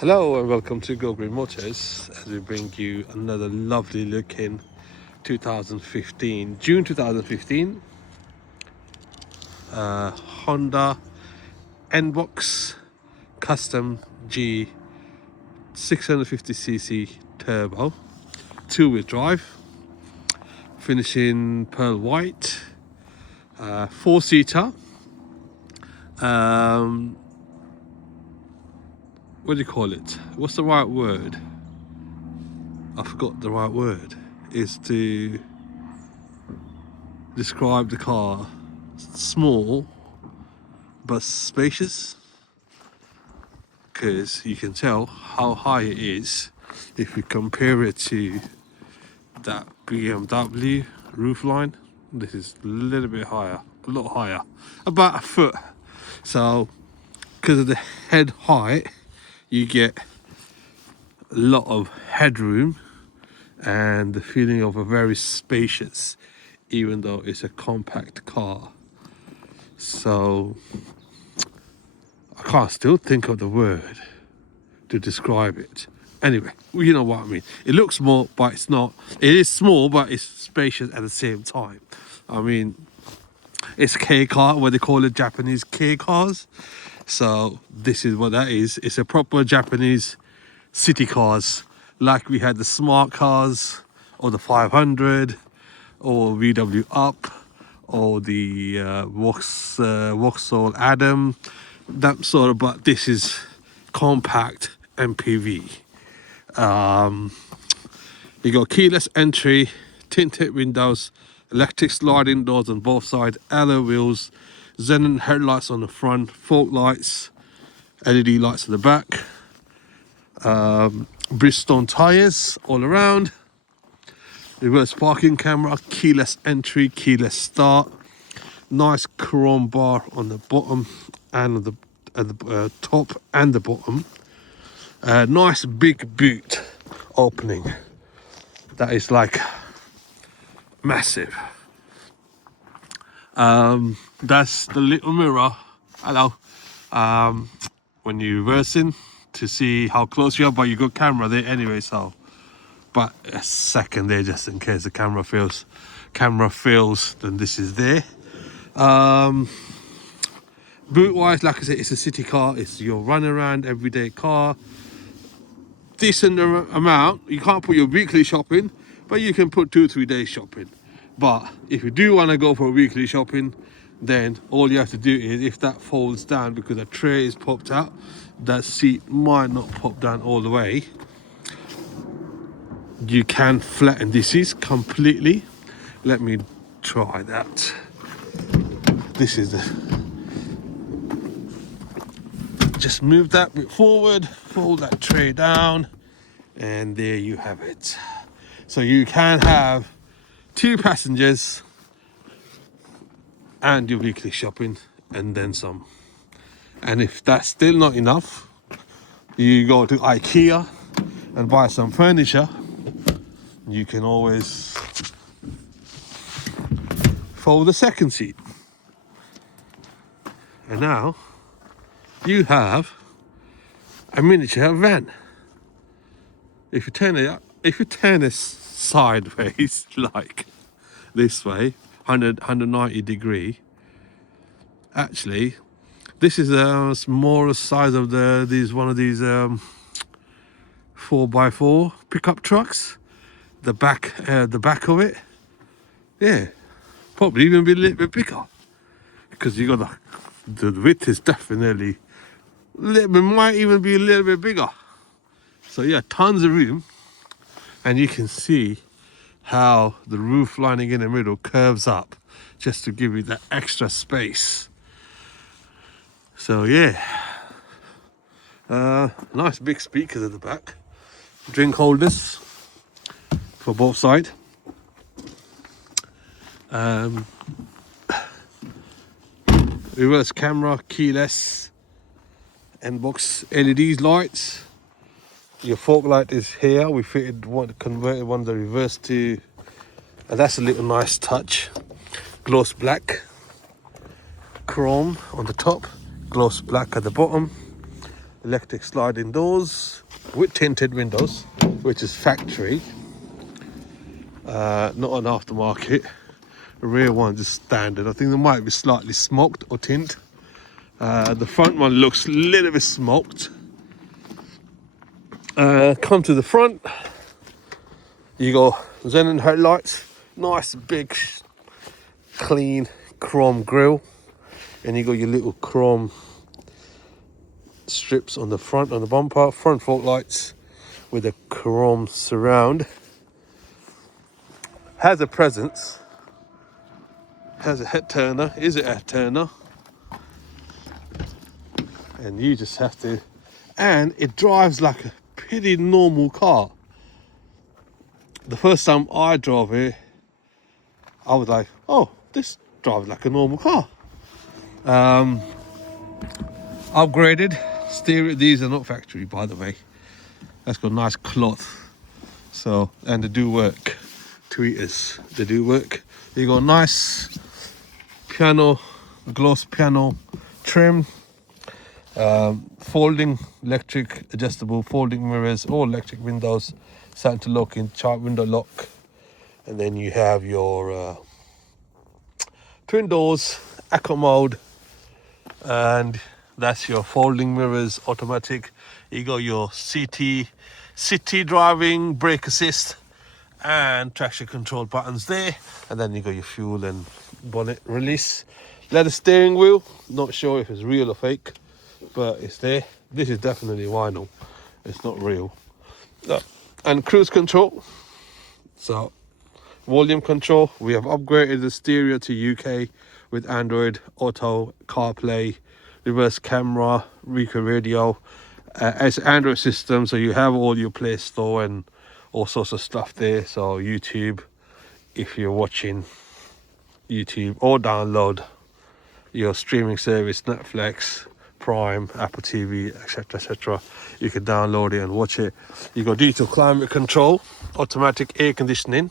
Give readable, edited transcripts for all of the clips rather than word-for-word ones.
Hello and welcome to Go Green Motors as we bring you another lovely looking 2015, June 2015 Honda N-Box Custom G 650cc turbo, two-wheel drive, finishing pearl white, four-seater. What do you call it? What's the right word? I forgot the right word. Is to describe the car. Small but spacious, because you can tell how high it is if you compare it to that BMW roofline. This is a little bit higher, a lot higher, about a foot. So because of the head height, you get a lot of headroom and the feeling of a very spacious, even though it's a compact car. So I can't still think of the word to describe it. Anyway, you know what I mean. It looks small, but it's not. It is small, but it's spacious at the same time. I mean, it's K car, what they call it, Japanese K cars. So this is what that is. It's a proper Japanese city cars, like we had the smart cars, or the 500, or VW Up, or the Vauxhall Adam, that sort of. But this is compact MPV. You got keyless entry, tinted windows, electric sliding doors on both sides, alloy wheels, xenon headlights on the front, fog lights, LED lights on the back, Bridgestone tires all around, reverse parking camera, keyless entry, keyless start, nice chrome bar on the bottom and at the top and the bottom. Nice big boot opening that is like massive. That's the little mirror. Hello. When you're reversing to see how close you are, but you got camera there anyway, so but a second there just in case the camera fails, then this is there. Boot wise, like I said, it's a city car, it's your run around everyday car. Decent amount. You can't put your weekly shopping, but you can put 2-3 days shopping. But if you do want to go for weekly shopping, then all you have to do is, if that folds down because a tray is popped out, that seat might not pop down all the way, you can flatten this is completely. Let me try that. This is the, just move that bit forward, fold that tray down, and there you have it. So you can have 2 passengers and your weekly shopping and then some. And if that's still not enough, you go to IKEA and buy some furniture. You can always fold the second seat. And now you have a miniature van. If you turn it sideways, like this way, 190 degree, actually this is a smaller size of one of these 4x4 pickup trucks. The back of it, yeah, probably even be a little bit bigger, because you got the width is definitely a little bit, might even be a little bit bigger. So yeah, tons of room, and you can see how the roof lining in the middle curves up just to give you that extra space. So yeah, nice big speakers at the back, drink holders for both sides. Reverse camera, keyless, N-box LEDs lights. Your fog light is here. We fitted one, converted one the reverse to, and that's a little nice touch. Gloss black, chrome on the top, gloss black at the bottom. electric sliding doors with tinted windows, which is factory, not an aftermarket. The rear one is standard. I think they might be slightly smoked or tint. The front one looks a little bit smoked. Come to the front, you got xenon headlights, nice big clean chrome grille, and you got your little chrome strips on the front, on the bumper, front fog lights with a chrome surround. Has a presence, has a head turner, is it a head turner? And you just have to, and it drives like a pretty normal car. The first time I drove it, I was like, oh, this drives like a normal car. Upgraded stereo. These are not factory, by the way. That's got nice cloth. So, and they do work. Tweeters, they do work. You got nice piano, gloss piano trim. Folding electric adjustable folding mirrors, all electric windows, Santa lock in chart window lock, and then you have your twin doors, eco mode, and that's your folding mirrors, automatic. You got your city driving, brake assist, and traction control buttons there, and then you got your fuel and bonnet release. Leather steering wheel, not sure if it's real or fake, but it's there. This is definitely vinyl, it's not real. And cruise control, so volume control. We have upgraded the stereo to UK with Android Auto, CarPlay, reverse camera, Rico radio. It's an Android system, so you have all your Play Store and all sorts of stuff there. So YouTube, if you're watching YouTube, or download your streaming service, Netflix, Prime, Apple TV, etc., you can download it and watch it. You got digital climate control, automatic air conditioning,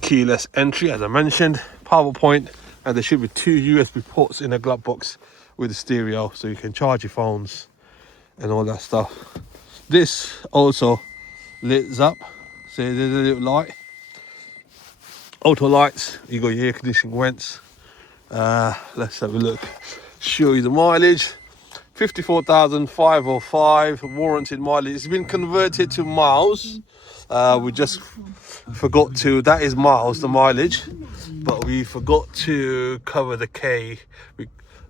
keyless entry, as I mentioned, PowerPoint, and there should be 2 USB ports in a glove box with the stereo, so you can charge your phones and all that stuff. This also lights up, so there's a little light. Auto lights, you got your air conditioning vents. Let's have a look, show you the mileage. 54,505 warranted mileage. It's been converted to miles. We just forgot to, that is miles, the mileage, but we forgot to cover the K.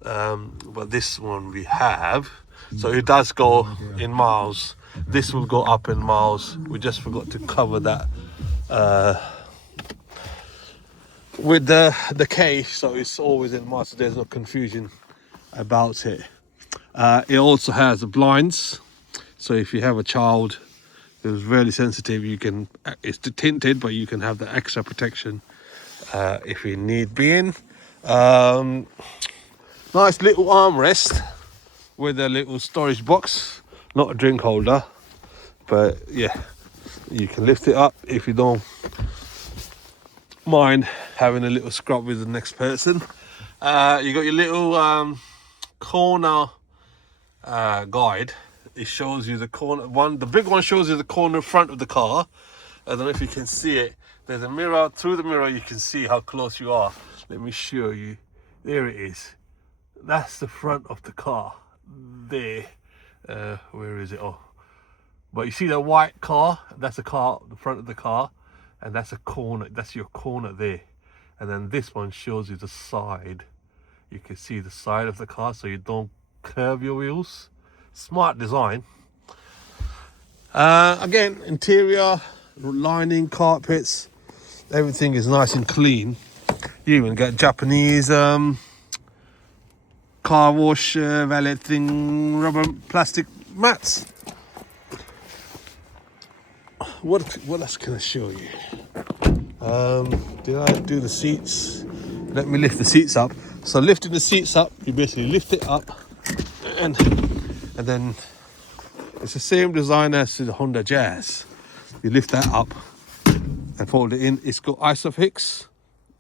But this one we have, so it does go in miles. This will go up in miles. We just forgot to cover that with the K, so it's always in miles, so there's no confusion about it. It also has the blinds, so if you have a child who's really sensitive, you can, it's tinted, but you can have the extra protection if you need be. Nice little armrest with a little storage box, not a drink holder, but yeah, you can lift it up if you don't mind having a little scrub with the next person. You got your little corner guide. It shows you the corner one. The big one shows you the corner front of the car. I don't know if you can see it. There's a mirror. Through the mirror you can see how close you are. Let me show you. There it is. That's the front of the car there. Where is it? Oh, but you see the white car? That's the car, the front of the car, and that's a corner. That's your corner there. And then this one shows you the side. You can see the side of the car, so you don't curve your wheels. Smart design. Again, interior, lining, carpets, everything is nice and clean. You even get Japanese car wash valet thing, rubber plastic mats. What else can I show you? Did I do the seats? Let me lift the seats up. So lifting the seats up, you basically lift it up, and then it's the same design as the Honda Jazz. You lift that up and fold it in. It's got Isofix,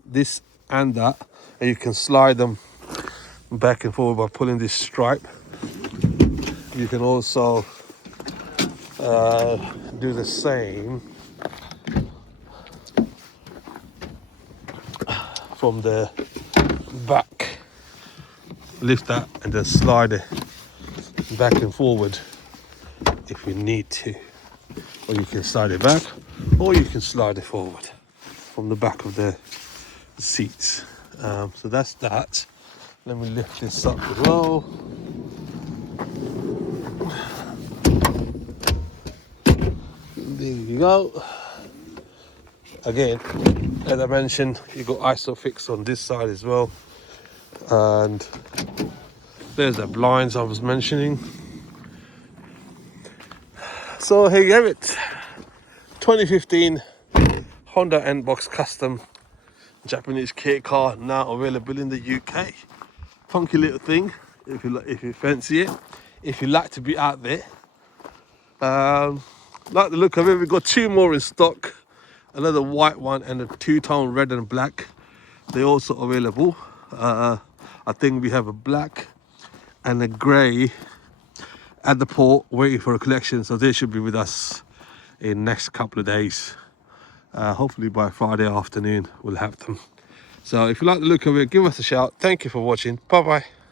this and that, and you can slide them back and forward by pulling this stripe. You can also do the same from the back. Lift that and then slide it back and forward if you need to. Or you can slide it back, or you can slide it forward from the back of the seats. So that's that. Let me lift this up as well. There you go. Again, as I mentioned, you got ISOFIX on this side as well. And there's the blinds I was mentioning. So here you have it. 2015 Honda N-Box Custom Japanese kei car, now available in the UK. Funky little thing if you fancy it. If you like to be out there. Like the look of it, we've got two more in stock. Another white one and a two-tone red and black. They're also available. I think we have a black and a grey at the port waiting for a collection, so they should be with us in next couple of days. Hopefully by Friday afternoon we'll have them. So if you like the look of it, give us a shout. Thank you for watching. Bye bye.